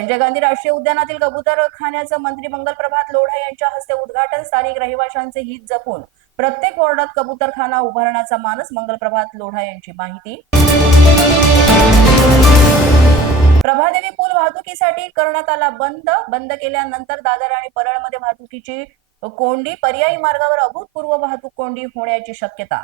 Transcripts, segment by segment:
संजय गांधी राष्ट्रीय उद्यानातील कबुतरखान्याचं मंत्री मंगल प्रभात लोढा यांच्या हस्ते उद्घाटन स्थानिक रहिवाशांचे हित जपून प्रत्येक वॉर्डात कबुतरखाना उभारण्याचा मानस मंगल प्रभात लोढा यांची माहिती. प्रभादेवी पूल वाहतुकीसाठी करण्यात आला बंद. बंद केल्यानंतर दादर आणि परळमध्ये वाहतुकीची कोंडी पर्यायी मार्गावर अभूतपूर्व वाहतूक कोंडी होण्याची शक्यता.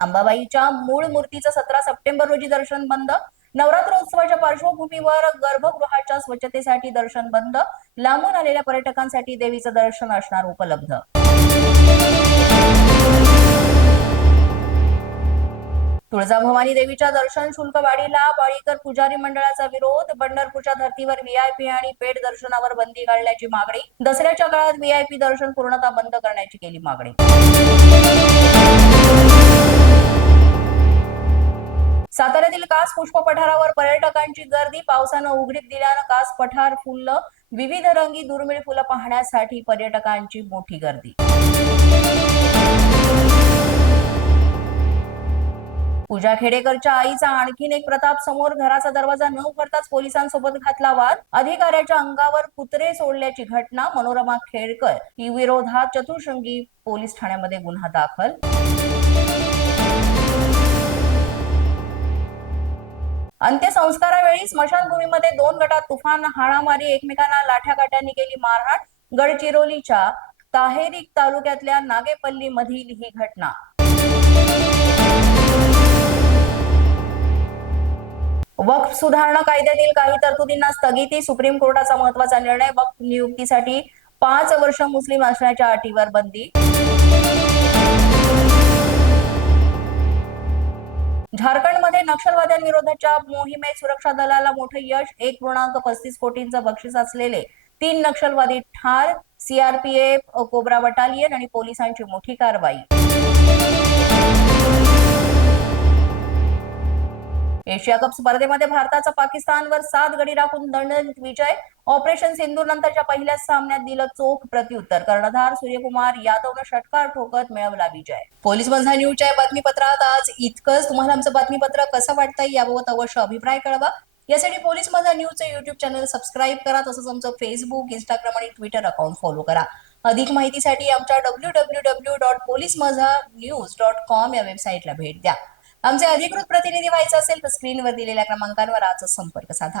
अंबाबाईच्या मूळ मूर्तीचं सतरा सप्टेंबर रोजी दर्शन बंद. नवरात्रोत्सवाच्या पार्श्वभूमीवर गर्भगृहाच्या स्वच्छतेसाठी दर्शन बंद. लांबून आलेल्या पर्यटकांसाठी देवीचं दर्शन असणार उपलब्ध. तुळजाभवानी देवीच्या दर्शन शुल्क वाढीला पाळीकर पुजारी मंडळाचा विरोध. पंढरपूरच्या धर्तीवर व्हीआयपी आणि पेड दर्शनावर बंदी घालण्याची मागणी. दसऱ्याच्या काळात व्हीआयपी दर्शन पूर्णतः बंद करण्याची केली मागणी. कास पुष्प पठारावर पर्यटकांची गर्दी पावसानं उघडीप दिल्यानं कास पठार फुललं. विविध रंगी दुर्मिळ फुलं पाहण्यासाठी पर्यटकांची मोठी गर्दी. पूजा खेडेकरच्या आईचा आणखीन एक प्रताप समोर घराचा दरवाजा न उघडताच पोलिसांसोबत घातला वाद. अधिकाऱ्याच्या अंगावर कुत्रे सोडल्याची घटना मनोरमा खेडकर. ही विरोधात चतुर्शृंगी पोलीस ठाण्यामध्ये गुन्हा दाखल. अंत्यसंस्कारावेळी स्मशानभूमीमध्ये दोन गटात तुफान हाणामारी एकमेकांना लाठ्याकाठ्यांनी केली मारहाण. गडचिरोलीच्या ताहेरी तालुक्यातल्या नागेपल्ली मधील ही घटना. वक्फ सुधारणा कायद्यातील काही तरतुदींना स्थगिती सुप्रीम कोर्टाचा महत्त्वाचा निर्णय वक्फ नियुक्तीसाठी पाच वर्ष मुस्लिम असण्याच्या अटीवर बंदी. नक्षलवाद्यांविरोधाच्या मोहिमेत सुरक्षा दलाला मोठं यश एक पूर्णांक पस्तीस कोटींचं बक्षीस असलेले तीन नक्षलवादी ठार सीआरपीएफ कोब्रा बटालियन आणि पोलिसांची मोठी कारवाई. एशिया कप स्पर्धेमध्ये भारताचा पाकिस्तानवर सात गडी राखून दणदणीत विजय ऑपरेशन सिंधू नंतरच्या पहिल्याच सामन्यात दिलं चोख प्रत्युत्तर. कर्णधार सूर्यकुमार यादवनं षटकार ठोकत मिळवला विजय. पोलीस बंधा न्यूजच्या बातमीपत्रात आज इतकंच. तुम्हाला आमचं बातमीपत्र कसं वाटतंय याबाबत अवश्य अभिप्राय कळवा. यासाठी पोलीस माझा न्यूजचं युट्यूब चॅनल सबस्क्राईब करा तसंच आमचं फेसबुक इंस्टाग्राम आणि ट्विटर अकाउंट फॉलो करा. अधिक माहितीसाठी आमच्या W W W dot police Majha news dot com या वेबसाईटला भेट द्या. आमचे अधिकृत प्रतिनिधी व्हायचं असेल तर स्क्रीनवर दिलेल्या क्रमांकांवर आजच संपर्क साधा.